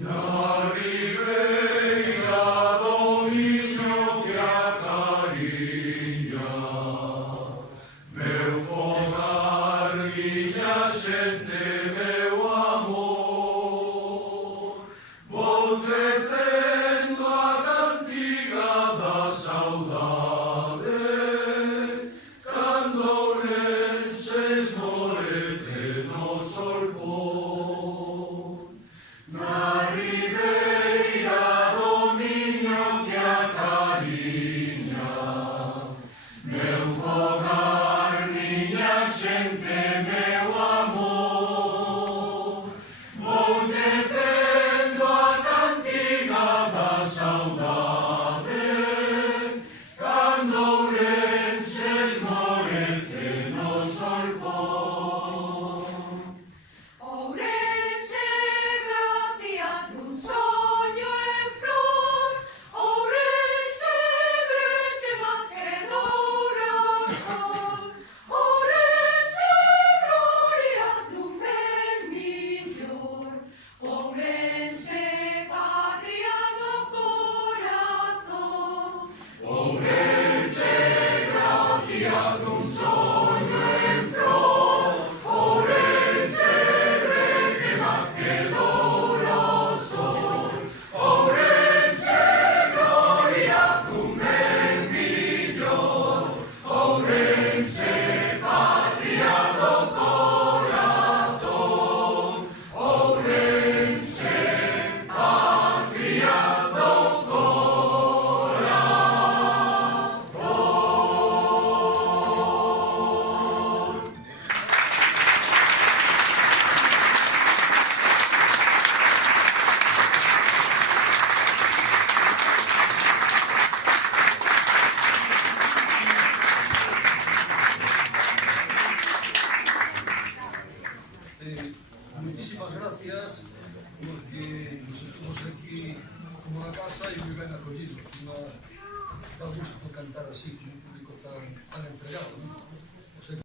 Na ribeira do Miño que acariña meu fogar, miña xente, meu amor. Vou tecendo a cantiga da saudade cando Ourense esmorece no sol pon. Na ribeira do Miño que acariña meu fogar, miña xente, meu amor. Vou tecendo a cantiga da saudade cando Ourense esmorece no sol pon. Ourense, gracia dun soño en flor, Ourense, brétema que doura o sol, Ourense, gloria dun ben millor, Ourense, patria do corazón. Ourense, gracia dun soño en flor, Ourense, brétema que doura o sol, Ourense, gloria dun ben millor, Ourense, patria do corazón, Ourense, patria do corazón. Muchísimas gracias porque nos sentimos aquí como a casa y muy ben acollidos. Da gusto cantar así con un público tan entregado, ¿no?